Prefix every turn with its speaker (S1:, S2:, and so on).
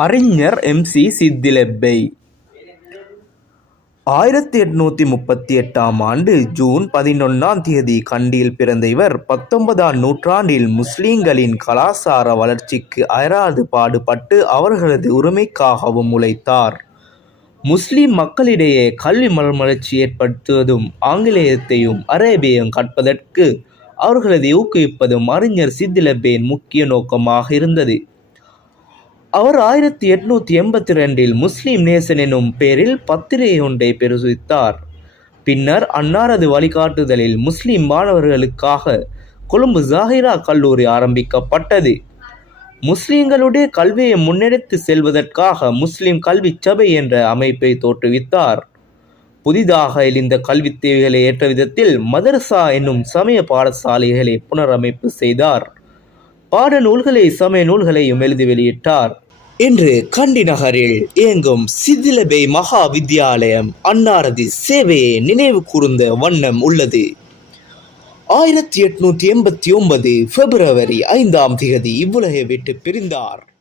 S1: அறிஞர் எம்.சி. சித்திலெப்பை ஆயிரத்தி எட்நூற்றி முப்பத்தி எட்டாம் ஆண்டு ஜூன் பதினொன்றாம் தேதி கண்டியில் பிறந்த இவர் பத்தொன்பதாம் நூற்றாண்டில் முஸ்லீம்களின் கலாசார வளர்ச்சிக்கு அயராது பாடுபட்டு அவர்களது உரிமைக்காகவும் உழைத்தார். முஸ்லிம் மக்களிடையே கல்வி மறுமலர்ச்சி ஏற்படுத்துவதும் ஆங்கிலேயத்தையும் அரேபியம் கற்பதற்கு அவர்களது ஊக்குவிப்பதும் அறிஞர் சித்திலப்பேயின் முக்கிய நோக்கமாக இருந்தது. அவர் ஆயிரத்தி எட்நூற்றி எண்பத்தி ரெண்டில் முஸ்லீம் நேசன் எனும் பெயரில் ஒன்றை பிரசுரித்தார். பின்னர் அன்னாரது வழிகாட்டுதலில் முஸ்லிம் மாணவர்களுக்காக கொழும்பு ஜாகிரா கல்லூரி ஆரம்பிக்கப்பட்டது. முஸ்லிம்களுடைய கல்வியை முன்னெடுத்து செல்வதற்காக முஸ்லிம் கல்வி சபை என்ற அமைப்பை தோற்றுவித்தார். புதிதாக எழுந்த கல்வித் தேவைகளை ஏற்ற விதத்தில் மதரசா எனும் சமய பாடசாலைகளை புனரமைப்பு செய்தார். பாட நூல்களை சமய நூல்களையும் எழுதி வெளியிட்டார். இன்று கண்டி நகரில் இயங்கும் சிதிலபே மகா வித்தியாலயம் அன்னாரது சேவையை நினைவு கூர்ந்த வண்ணம் உள்ளது. ஆயிரத்தி எட்நூற்றி எண்பத்தி ஒன்பது பிப்ரவரி ஐந்தாம் திகதி இவ்வுலகை விட்டு பிரிந்தார்.